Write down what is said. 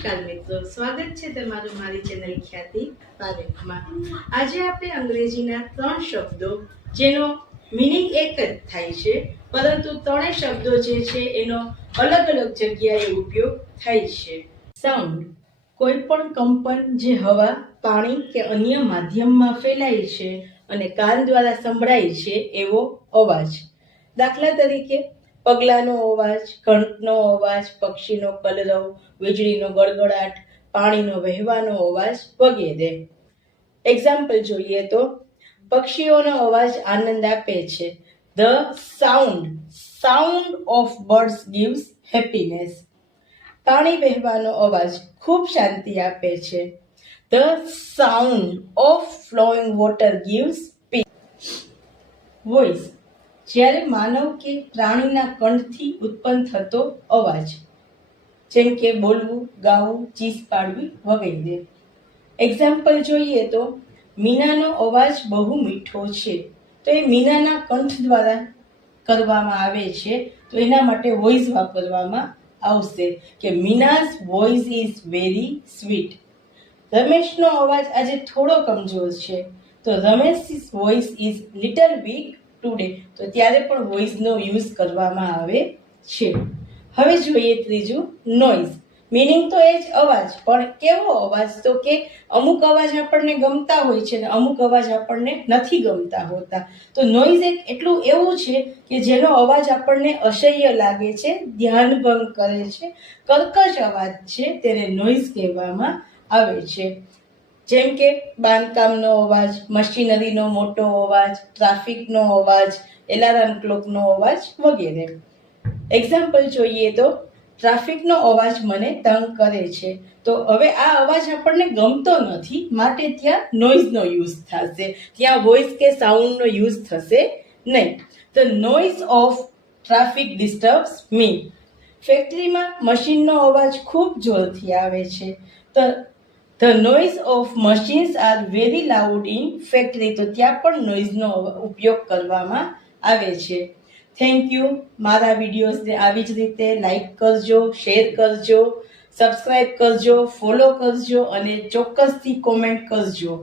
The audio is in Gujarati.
નમસ્કાર મિત્રો, સ્વાગત છે તમારું મારી ચેનલ ખ્યાતિ પારેખમાં। આજે આપણે અંગ્રેજીના 3 શબ્દો જેનો મીનિંગ એક જ થાય છે, પરંતુ ત્રણેય શબ્દો જે છે એનો અલગ અલગ જગ્યાએ ઉપયોગ થાય છે। સાઉન્ડ, કોઈ પણ કંપન જે હવા, પાણી કે અન્ય માધ્યમમાં ફેલાય છે અને કાન દ્વારા સંભળાય છે એવો અવાજ। દાખલા તરીકે પગલાંનો અવાજ, ઘંટનો અવાજ, પક્ષીનો કલરવ, વીજળીનો ગડગડાટ, પાણીનો વહેવાનો અવાજ વગેરે। એક્ઝામ્પલ જોઈએ તો પક્ષીઓનો અવાજ આનંદ આપે છે। The sound of birds gives happiness. પાણી વહેવાનો અવાજ ખૂબ શાંતિ આપે છે। The sound of flowing water gives peace. Voice, જ્યારે માનવ કે પ્રાણીના કંઠથી ઉત્પન્ન થતો અવાજ, જેમ કે બોલવું, ગાવું, ચીસ પાડવી વગેરે। એક્ઝામ્પલ જોઈએ તો મીનાનો અવાજ બહુ મીઠો છે, તો એ મીનાના કંઠ દ્વારા કરવામાં આવે છે, તો એના માટે વોઇસ વાપરવામાં આવશે કે Meena's voice is very sweet. રમેશનો અવાજ આજે થોડો કમજોર છે, તો Ramesh's voice is little weak today, તો ત્યારે પણ વોઇસનો યુઝ કરવામાં આવે છે। હવે જોઈએ ત્રીજું, નોઇઝ। મીનિંગ તો એ જ અવાજ, પણ કેવો અવાજ, તો કે અમુક અવાજ આપણને ગમતા હોય છે ને અમુક અવાજ આપણને નથી ગમતા હોતા। તો નોઇઝ એક એટલું એવું છે કે જેનો અવાજ આપણને અસહ્ય લાગે છે, ધ્યાનભંગ કરે છે, કર્કશ અવાજ છે, તેને નોઇઝ કહેવામાં આવે છે। જેમ કે બાંધકામનો અવાજ, મશીનરીનો મોટો અવાજ, ટ્રાફિકનો અવાજ, એલાર્મ ક્લોકનો અવાજ વગેરે। એક્ઝામ્પલ જોઈએ તો ટ્રાફિકનો અવાજ મને તંગ કરે છે, તો હવે આ અવાજ આપણને ગમતો નથી, માટે ત્યાં નોઇઝનો યુઝ થશે, ત્યાં વોઇસ કે સાઉન્ડનો યુઝ થશે નહીં। The noise of traffic disturbs me. ફેક્ટરીમાં મશીનનો અવાજ ખૂબ જોરથી આવે છે, તો The noise of machines are very loud in factory, તો ત્યાં પણ નોઇઝનો ઉપયોગ કરવામાં આવે છે। Thank you. મારા વિડીયોઝને આવી જ રીતે લાઈક કરજો, શેર કરજો, સબસ્ક્રાઈબ કરજો, ફોલો કરજો અને ચોક્કસથી કોમેન્ટ કરજો।